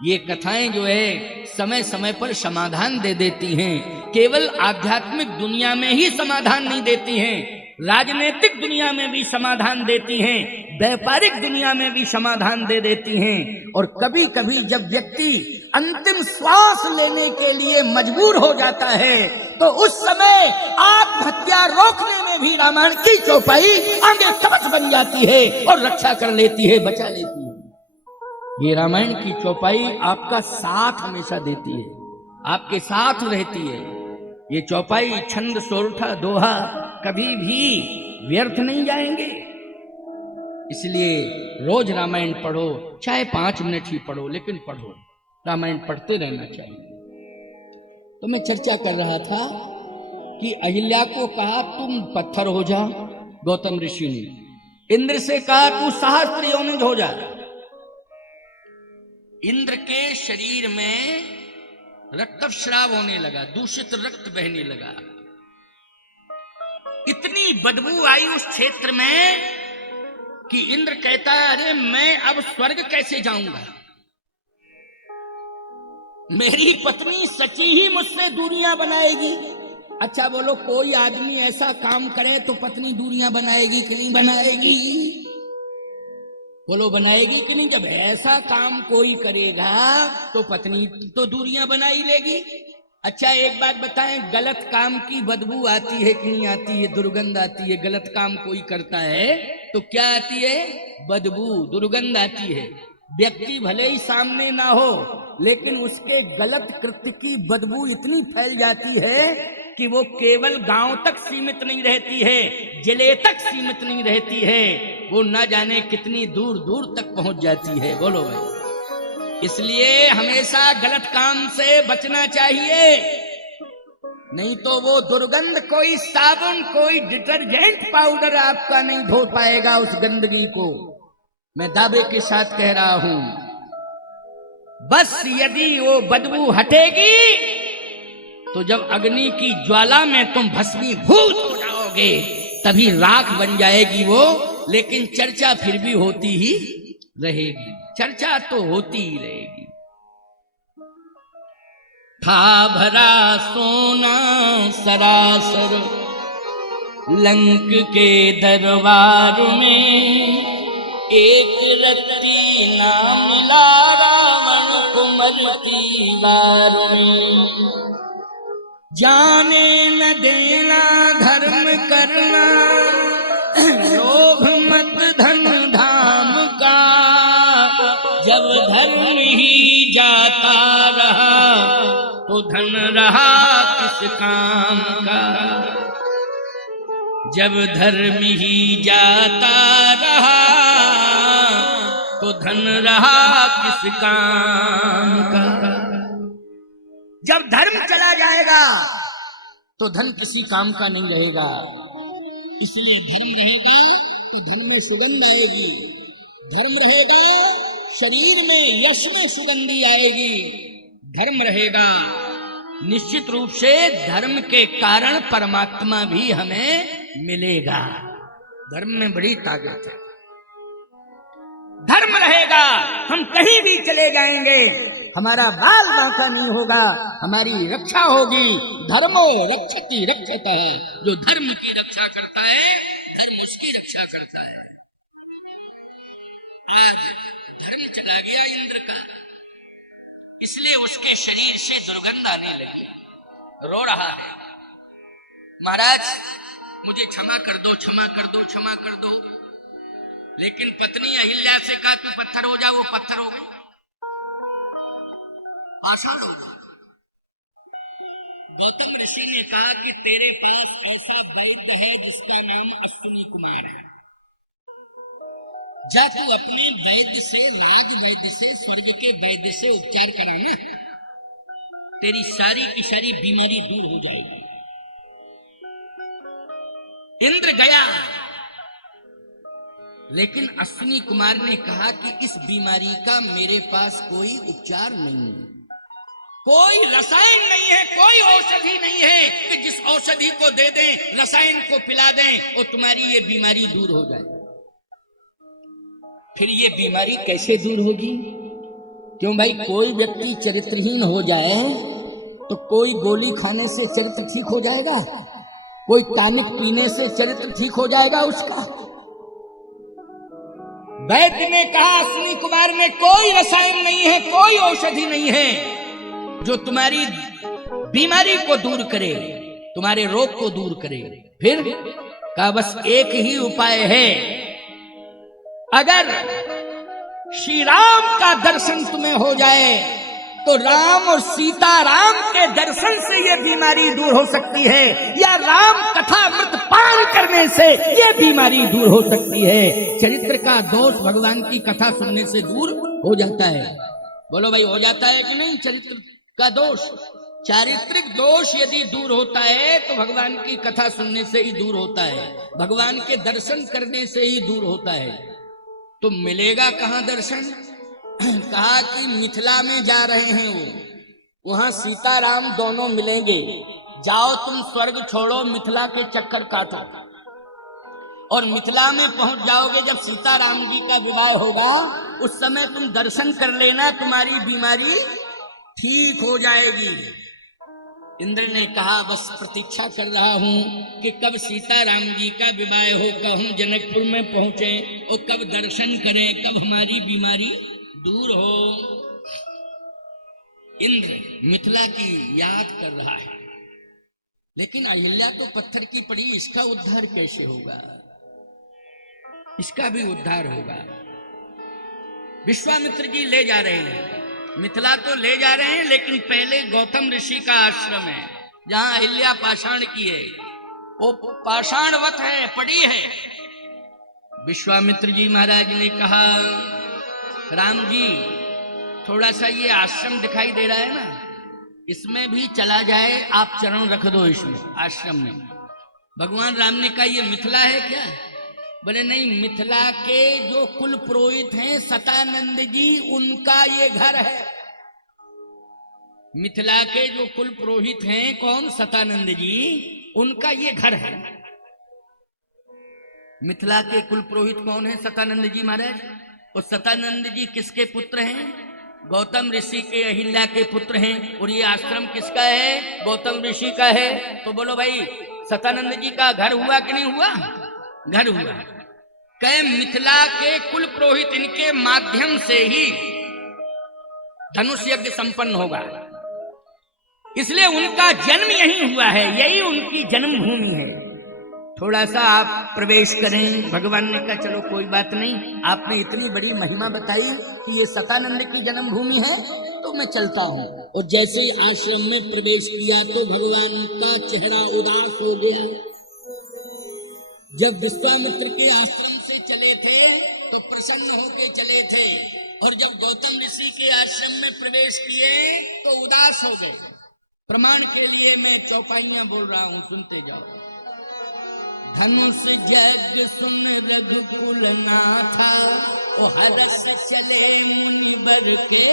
ये कथाएं जो है समय समय पर समाधान दे देती हैं। केवल आध्यात्मिक दुनिया में ही समाधान नहीं देती हैं, राजनीतिक दुनिया में भी समाधान देती हैं, व्यापारिक दुनिया में भी समाधान दे देती हैं। और कभी कभी जब व्यक्ति अंतिम श्वास लेने के लिए मजबूर हो जाता है तो उस समय आत्महत्या रोकने में भी रामायण की चौपाई आगे कवच बन जाती है और रक्षा कर लेती है, बचा लेती है। ये रामायण की चौपाई आपका साथ हमेशा देती है, आपके साथ रहती है। ये चौपाई छंद सोरठा दोहा कभी भी व्यर्थ नहीं जाएंगे। इसलिए रोज रामायण पढ़ो, चाहे 5 मिनट ही पढ़ो, लेकिन पढ़ो। रामायण पढ़ते रहना चाहिए। तो मैं चर्चा कर रहा था कि अहिल्या को कहा तुम पत्थर हो जा, गौतम ऋषि ने। इंद्र से कहा तू सहस्त्र योनिज हो जा। इंद्र के शरीर में रक्तस्राव होने लगा, दूषित रक्त बहने लगा। इतनी बदबू आई उस क्षेत्र में कि इंद्र कहता है अरे मैं अब स्वर्ग कैसे जाऊंगा, मेरी पत्नी सची ही मुझसे दूरियां बनाएगी। अच्छा बोलो, कोई आदमी ऐसा काम करे तो पत्नी दूरियां बनाएगी कि नहीं बनाएगी? बोलो बनाएगी कि नहीं? जब ऐसा काम कोई करेगा तो पत्नी तो दूरियां बना ही लेगी। अच्छा एक बात बताएं, गलत काम की बदबू आती है कि नहीं आती है? दुर्गंध आती है। गलत काम कोई करता है तो क्या आती है? बदबू, दुर्गंध आती है। व्यक्ति भले ही सामने ना हो, लेकिन उसके गलत कृत्य की बदबू इतनी फैल जाती है कि वो केवल गांव तक सीमित नहीं रहती है, जिले तक सीमित नहीं रहती है, वो ना जाने कितनी दूर दूर तक पहुंच जाती है। बोलो भाई, इसलिए हमेशा गलत काम से बचना चाहिए, नहीं तो वो दुर्गंध कोई साबुन, कोई डिटर्जेंट पाउडर आपका नहीं धो पाएगा उस गंदगी को। मैं दावे के साथ कह रहा हूं, बस यदि वो बदबू हटेगी तो जब अग्नि की ज्वाला में तुम भस्मीभूत हो जाओगे तभी राख बन जाएगी वो। लेकिन चर्चा फिर भी होती ही रहेगी, चर्चा तो होती ही रहेगी। था भरा सोना सरासर लंक के दरबार में, एक रत्ती ना मिला रावण को मरती बार में। जाने न देना धर्म करना, लोभ मत धन धाम का, जब धर्म ही जाता रहा तो धन रहा किस काम का। जब धर्म ही जाता रहा तो धन रहा किस काम का। जब धर्म चला जाएगा तो धन किसी काम का नहीं रहेगा। इसलिए धर्म रहेगा तो धर्म में सुगंध आएगी, धर्म रहेगा शरीर में यश में सुगंधी आएगी, धर्म रहेगा निश्चित रूप से धर्म के कारण परमात्मा भी हमें मिलेगा। धर्म में बड़ी ताकत है। धर्म रहेगा हम कहीं भी चले जाएंगे, हमारा बाल बांका नहीं होगा, हमारी रक्षा होगी। धर्मो रक्षति रक्षता है, जो धर्म की रक्षा करता है धर्म उसकी रक्षा करता है। धर्म चला गया इंद्र का, इसलिए उसके शरीर से दुर्गंध आने लगी, रो रहा है, महाराज मुझे क्षमा कर दो, क्षमा कर दो, क्षमा कर दो। लेकिन पत्नी अहिल्या से कहा तू पत्थर हो जा, वो पत्थर हो गई, पाषाण हो गई। गौतम ऋषि ने कहा कि तेरे पास ऐसा वैद्य है जिसका नाम अश्विनी कुमार है, जा तू अपने वैद्य से, राज वैद्य से, स्वर्ग के वैद्य से उपचार कराना, तेरी सारी की सारी बीमारी दूर हो जाएगी। इंद्र गया, लेकिन अश्विनी कुमार ने कहा कि इस बीमारी का मेरे पास कोई उपचार नहीं है, कोई रसायन नहीं है, कोई औषधि नहीं है कि जिस औषधि को दे दें, रसायन को पिला दें और तुम्हारी ये बीमारी दूर हो जाए। फिर ये बीमारी कैसे दूर होगी? क्यों भाई, कोई व्यक्ति चरित्रहीन हो जाए तो कोई गोली खाने से चरित्र ठीक हो जाएगा? कोई टॉनिक पीने से चरित्र ठीक हो जाएगा उसका? वैद्य ने कहा, अश्विनी कुमार ने, कोई रसायन नहीं है, कोई औषधि नहीं है जो तुम्हारी बीमारी को दूर करे, तुम्हारे रोग को दूर करे। फिर कहा, बस एक ही उपाय है, अगर श्री राम का दर्शन तुम्हें हो जाए तो राम और सीता राम के दर्शन से यह बीमारी दूर हो सकती है, या राम कथा मृत पान करने से यह बीमारी दूर हो सकती है। चरित्र का दोष भगवान की कथा सुनने से दूर हो जाता है। बोलो भाई, हो जाता है कि नहीं चरित्र का दोष? चारित्रिक दोष यदि दूर होता है तो भगवान की कथा सुनने से ही दूर होता है, भगवान के दर्शन करने से ही दूर होता है। तो मिलेगा कहां दर्शन? कहा कि मिथिला में जा रहे हैं वो, वहां सीता राम दोनों मिलेंगे। जाओ तुम स्वर्ग छोड़ो, मिथिला के चक्कर काटो, और मिथिला में पहुंच जाओगे जब सीता राम जी का विवाह होगा, उस समय तुम दर्शन कर लेना, तुम्हारी बीमारी ठीक हो जाएगी। इंद्र ने कहा, बस प्रतीक्षा कर रहा हूं कि कब सीता राम जी का विवाह हो, कब हम जनकपुर में पहुंचे और कब दर्शन करें, कब हमारी बीमारी दूर हो। इंद्र मिथिला की याद कर रहा है, लेकिन अहिल्या तो पत्थर की पड़ी, इसका उद्धार कैसे होगा? इसका भी उद्धार होगा। विश्वामित्र जी ले जा रहे हैं, मिथिला तो ले जा रहे हैं, लेकिन पहले गौतम ऋषि का आश्रम है जहां अहिल्या पाषाण की है, वो पाषाणवत है, पड़ी है। विश्वामित्र जी महाराज ने कहा, राम जी, थोड़ा सा ये आश्रम दिखाई दे रहा है ना, इसमें भी चला जाए, आप चरण रख दो इसमें, आश्रम में। भगवान राम ने कहा, ये मिथिला है क्या? बोले नहीं, मिथिला के जो कुल पुरोहित हैं सतानंद जी, उनका ये घर है। मिथिला के जो कुल पुरोहित हैं, कौन? सतानंद जी, उनका ये घर है। मिथिला के कुल पुरोहित कौन है? सतानंद जी महाराज। और सतानंद जी किसके पुत्र हैं? गौतम ऋषि के अहिल्या के पुत्र हैं। और ये आश्रम किसका है? गौतम ऋषि का है। तो बोलो भाई, सतानंद जी का घर हुआ कि नहीं हुआ? घर हुआ। कहे मिथिला के कुल पुरोहित, इनके माध्यम से ही धनुष यज्ञ संपन्न होगा, इसलिए उनका जन्म यही हुआ है, यही उनकी जन्मभूमि है। थोड़ा सा आप प्रवेश करें। भगवान ने कहा, चलो कोई बात नहीं, आपने इतनी बड़ी महिमा बताई कि ये सतानंद की जन्मभूमि है, तो मैं चलता हूं। और जैसे ही आश्रम में प्रवेश किया तो भगवान का चेहरा उदास हो गया। जब विश्वामित्र के आश्रम से चले थे तो प्रसन्न होकर चले थे, और जब गौतम ऋषि के आश्रम में प्रवेश किए तो उदास हो गए। प्रमाण के लिए मैं चौपाइयां बोल रहा हूं, सुनते जाओ। धनुष यज्ञ सुन रघुकुल नाथा, ओ हरस चले मुनिवर के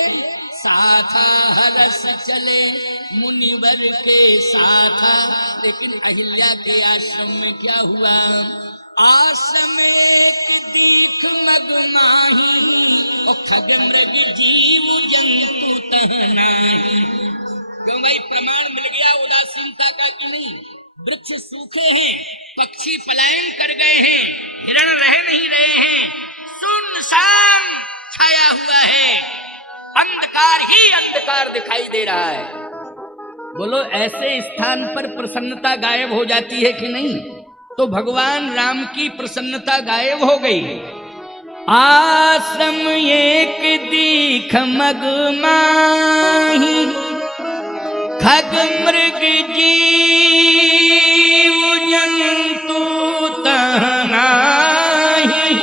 साथा, हरस चले मुनिवर के साथा। लेकिन अहिल्या के आश्रम में क्या हुआ? आश्रम एक दीख मग माही, ओ खग मृग जीव जंतु तह नाही। क्यों भाई, प्रमाण मिल गया उदासीनता का कि नहीं? वृक्ष सूखे हैं, पक्षी पलायन कर गए हैं, हिरण रह नहीं रहे हैं, सुनसान छाया हुआ है, अंधकार ही अंधकार दिखाई दे रहा है। बोलो, ऐसे स्थान पर प्रसन्नता गायब हो जाती है कि नहीं? तो भगवान राम की प्रसन्नता गायब हो गई। आश्रम एक दीख मग माही, खग मृग जीव जंतु तह नाही।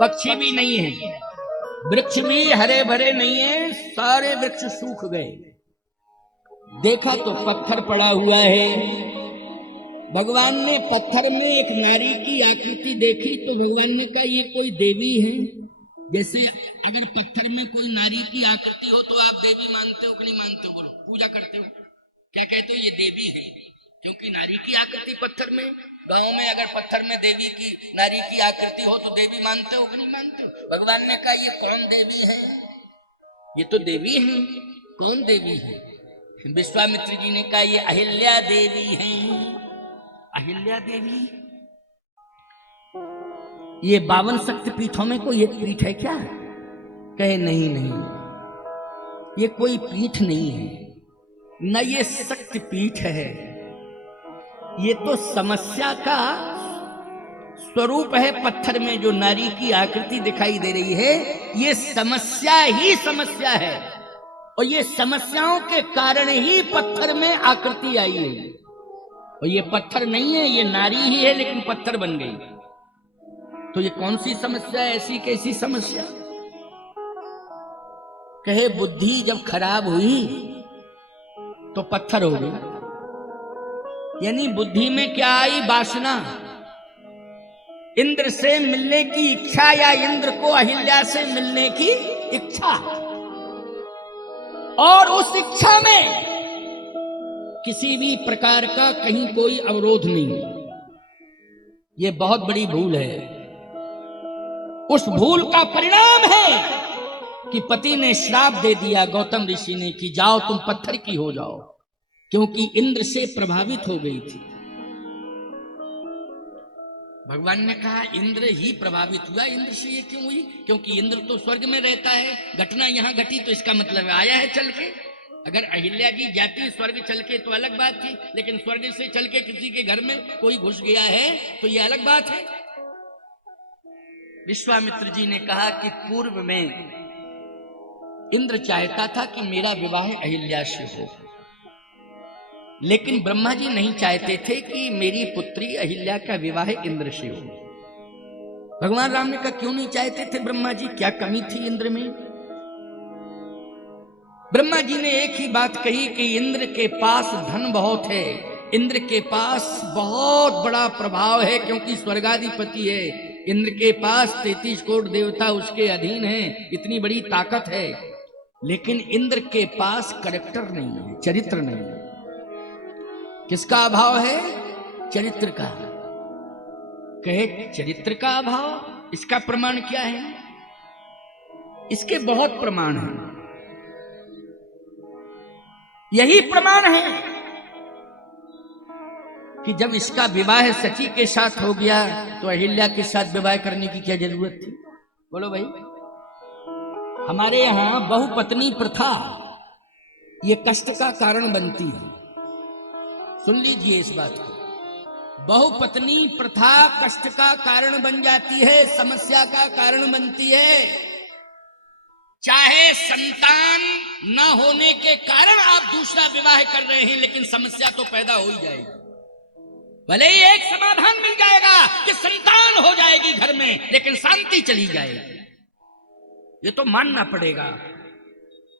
पक्षी भी नहीं है, वृक्ष भी हरे भरे नहीं है, सारे वृक्ष सूख गए। देखा तो पत्थर पड़ा हुआ है। भगवान ने पत्थर में एक नारी की आकृति देखी तो भगवान ने कहा, ये कोई देवी है। जैसे अगर पत्थर में कोई नारी की आकृति हो तो आप देवी मानते हो कि नहीं मानते हो? बोलो, पूजा करते हो, क्या कहते हो? ये देवी है। क्योंकि नारी की आकृति पत्थर में, गांव में अगर पत्थर में देवी की नारी की आकृति हो तो देवी मानते हो कि नहीं मानते हो? भगवान ने कहा ये कौन देवी है? ये तो देवी है। कौन देवी है? विश्वामित्र जी ने कहा ये अहिल्या देवी हैं। अहिल्या देवी, ये 52 शक्तिपीठों में कोई एक पीठ है क्या? कहे नहीं नहीं, ये कोई पीठ नहीं है, न ये शक्तिपीठ है, ये तो समस्या का स्वरूप है। पत्थर में जो नारी की आकृति दिखाई दे रही है, ये समस्या ही समस्या है, और ये समस्याओं के कारण ही पत्थर में आकृति आई है। और ये पत्थर नहीं है, ये नारी ही है, लेकिन पत्थर बन गई। तो ये कौन सी समस्या है? ऐसी कैसी समस्या? कहे बुद्धि जब खराब हुई तो पत्थर हो गई। यानी बुद्धि में क्या आई? वासना, इंद्र से मिलने की इच्छा, या इंद्र को अहिल्या से मिलने की इच्छा। और उस इच्छा में किसी भी प्रकार का कहीं कोई अवरोध नहीं। ये बहुत बड़ी भूल है। उस भूल का परिणाम है कि पति ने श्राप दे दिया गौतम ऋषि ने कि जाओ तुम पत्थर की हो जाओ, क्योंकि इंद्र से प्रभावित हो गई थी। भगवान ने कहा इंद्र ही प्रभावित हुआ। इंद्र से ये क्यों हुई? क्योंकि इंद्र तो स्वर्ग में रहता है, घटना यहां घटी तो इसका मतलब आया है चल के। अगर अहिल्या जी जाती स्वर्ग चल के तो अलग बात थी, लेकिन स्वर्ग से चल के किसी के घर में कोई घुस गया है तो ये अलग बात है। विश्वामित्र जी ने कहा कि पूर्व में इंद्र चाहता था कि मेरा विवाह अहिल्या से हो, लेकिन ब्रह्मा जी नहीं चाहते थे कि मेरी पुत्री अहिल्या का विवाह इंद्र से हो। भगवान राम ने कहा क्यों नहीं चाहते थे ब्रह्मा जी? क्या कमी थी इंद्र में? ब्रह्मा जी ने एक ही बात कही कि इंद्र के पास धन बहुत है, इंद्र के पास बहुत बड़ा प्रभाव है, क्योंकि स्वर्गाधिपति है। इंद्र के पास 33 करोड़ देवता उसके अधीन हैं, इतनी बड़ी ताकत है। लेकिन इंद्र के पास कैरेक्टर नहीं है, चरित्र नहीं है। किसका अभाव है? चरित्र का। कहे चरित्र का अभाव, इसका प्रमाण क्या है? इसके बहुत प्रमाण हैं। यही प्रमाण है कि जब इसका विवाह सची के साथ हो गया तो अहिल्या के साथ विवाह करने की क्या जरूरत थी? बोलो भाई। हमारे यहां बहुपत्नी प्रथा ये कष्ट का कारण बनती है। सुन लीजिए इस बात को। बहुपत्नी प्रथा कष्ट का कारण बन जाती है, समस्या का कारण बनती है। चाहे संतान न होने के कारण आप दूसरा विवाह कर रहे हैं, लेकिन समस्या तो पैदा हो ही जाएगी। भले ही एक समाधान मिल जाएगा कि संतान हो जाएगी घर में, लेकिन शांति चली जाएगी। ये तो मानना पड़ेगा।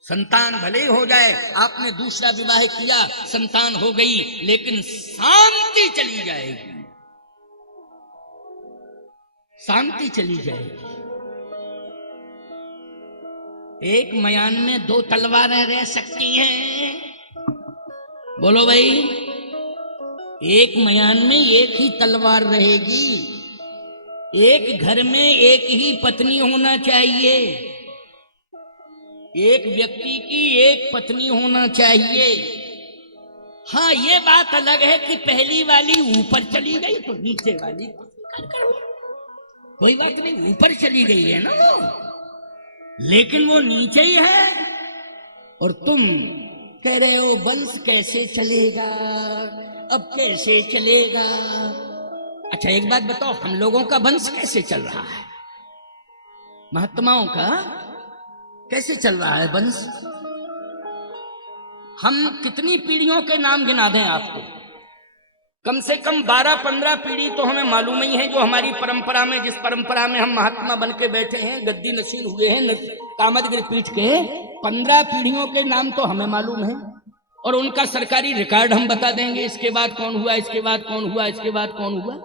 संतान भले ही हो जाए, आपने दूसरा विवाह किया, संतान हो गई, लेकिन शांति चली जाएगी। शांति चली जाएगी। एक मयान में 2 तलवारें रह सकती हैं? बोलो भाई। एक मयान में एक ही तलवार रहेगी। एक घर में एक ही पत्नी होना चाहिए। एक व्यक्ति की एक पत्नी होना चाहिए। हाँ, ये बात अलग है कि पहली वाली ऊपर चली गई तो नीचे वाली कोई बात नहीं, ऊपर चली गई है ना वो, लेकिन वो नीचे ही है। और तुम कह रहे हो वंश कैसे चलेगा, अब कैसे चलेगा? अच्छा एक बात बताओ, हम लोगों का वंश कैसे चल रहा है? महात्माओं का कैसे चल रहा है वंश? हम कितनी पीढ़ियों के नाम गिना दें आपको? कम से कम 12-15 पीढ़ी तो हमें मालूम ही है, जो हमारी परंपरा में, जिस परंपरा में हम महात्मा बन के बैठे हैं, गद्दी नशीन हुए हैं कामदगिरि पीठ के, 15 पीढ़ियों के नाम तो हमें मालूम है, और उनका सरकारी रिकॉर्ड हम बता देंगे। इसके बाद कौन हुआ, इसके बाद कौन हुआ, इसके बाद कौन हुआ।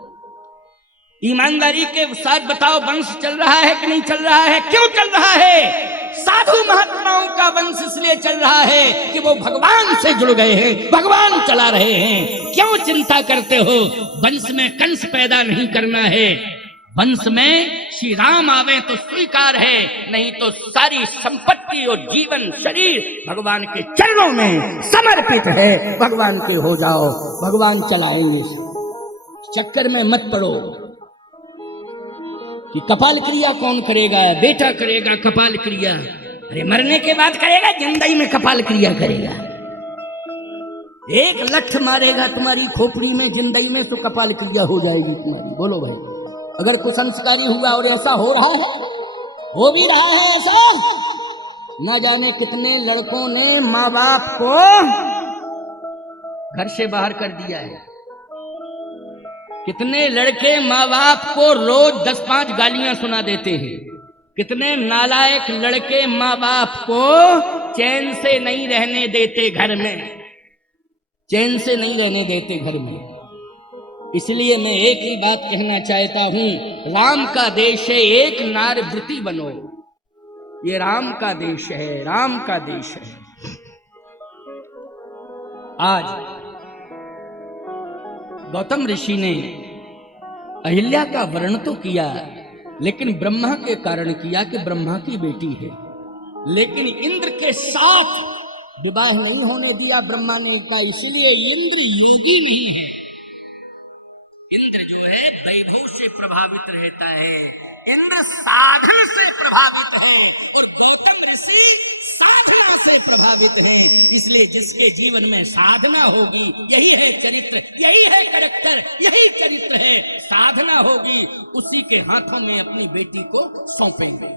ईमानदारी के साथ बताओ, वंश चल रहा है कि नहीं चल रहा है? क्यों चल रहा है? साधु महात्माओं का का वंश इसलिए चल रहा है कि वो भगवान से जुड़ गए हैं, भगवान चला रहे हैं। क्यों चिंता करते हो? वंश में कंस पैदा नहीं करना है, वंश में श्री राम आवे तो स्वीकार है, नहीं तो सारी संपत्ति और जीवन शरीर भगवान के चरणों में समर्पित है। भगवान के हो जाओ, भगवान चलाएंगे। चक्कर में मत पड़ो कि कपाल क्रिया कौन करेगा, बेटा करेगा कपाल क्रिया। अरे मरने के बाद करेगा, जिंदगी में कपाल क्रिया करेगा। एक लठ मारेगा तुम्हारी खोपड़ी में जिंदगी में तो कपाल क्रिया हो जाएगी तुम्हारी। बोलो भाई, अगर कुसंस्कारी हुआ और ऐसा हो रहा है, हो भी रहा है ऐसा। ना जाने कितने लड़कों ने माँ बाप को घर से बाहर कर दिया है, कितने लड़के माँ बाप को रोज 10-5 गालियां सुना देते हैं, कितने नालायक लड़के माँ बाप को चैन से नहीं रहने देते घर में, चैन से नहीं रहने देते घर में। इसलिए मैं एक ही बात कहना चाहता हूं, राम का देश है, एक नार वृत्ति बनो। ये राम का देश है, राम का देश है। आज गौतम ऋषि ने अहिल्या का वर्णन तो किया, लेकिन ब्रह्मा के कारण किया कि ब्रह्मा की बेटी है। लेकिन इंद्र के साथ विवाह नहीं होने दिया ब्रह्मा ने कहा, इसलिए इंद्र योगी नहीं है। इंद्र जो है वैभव से प्रभावित रहता है, इंद्र साधन से प्रभावित है और गौतम ऋषि साधना से प्रभावित है। इसलिए जिसके जीवन में साधना होगी, यही है चरित्र, यही है कैरेक्टर, यही चरित्र है, साधना होगी, उसी के हाथों में अपनी बेटी को सौंपेंगे।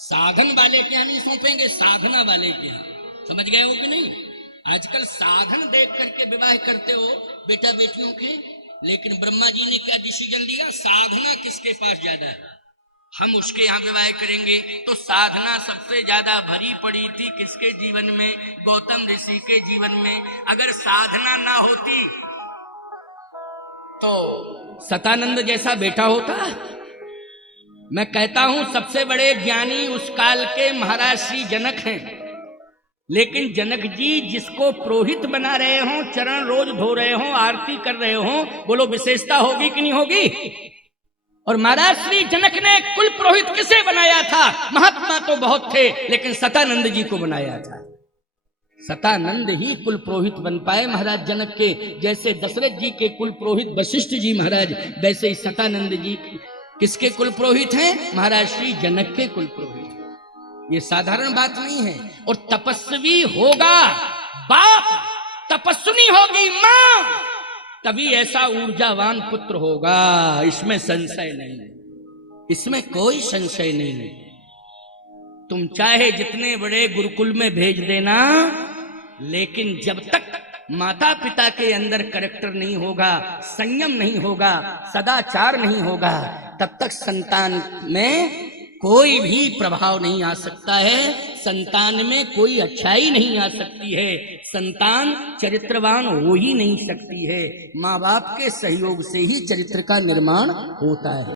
साधन वाले के यहाँ नहीं सौंपेंगे, साधना वाले के यहाँ। समझ गए हो कि नहीं? आजकल साधन देख करके विवाह करते हो बेटा बेटियों के, लेकिन ब्रह्मा जी ने क्या डिसीजन लिया? साधना किसके पास ज्यादा है हम उसके यहाँ विवाह करेंगे। तो साधना सबसे ज्यादा भरी पड़ी थी किसके जीवन में? गौतम ऋषि के जीवन में। अगर साधना ना होती तो सतानंद जैसा बेटा होता। मैं कहता हूं सबसे बड़े ज्ञानी उस काल के महाराज श्री जनक हैं, लेकिन जनक जी जिसको पुरोहित बना रहे हों, चरण रोज धो रहे हों, आरती कर रहे हों, बोलो विशेषता होगी कि नहीं होगी? और महाराज श्री जनक ने कुल पुरोहित किसे बनाया था? महात्मा तो बहुत थे, लेकिन सतानंद जी को बनाया था। सतानंद ही कुल पुरोहित बन पाए महाराज जनक के। जैसे दशरथ जी के कुल पुरोहित वशिष्ठ जी महाराज, वैसे ही सतानंद जी किसके कुल पुरोहित हैं? महाराज श्री जनक के कुल पुरोहित। ये साधारण बात नहीं है। और तपस्वी होगा बाप, तपस्विनी होगी मां, तभी ऐसा ऊर्जावान पुत्र होगा। इसमें संशय नहीं, इसमें कोई संशय नहीं। तुम चाहे जितने बड़े गुरुकुल में भेज देना, लेकिन जब तक माता पिता के अंदर कैरेक्टर नहीं होगा, संयम नहीं होगा, सदाचार नहीं होगा, तब तक संतान में कोई भी प्रभाव नहीं आ सकता है, संतान में कोई अच्छाई नहीं आ सकती है, संतान चरित्रवान हो ही नहीं सकती है। माँ बाप के सहयोग से ही चरित्र का निर्माण होता है।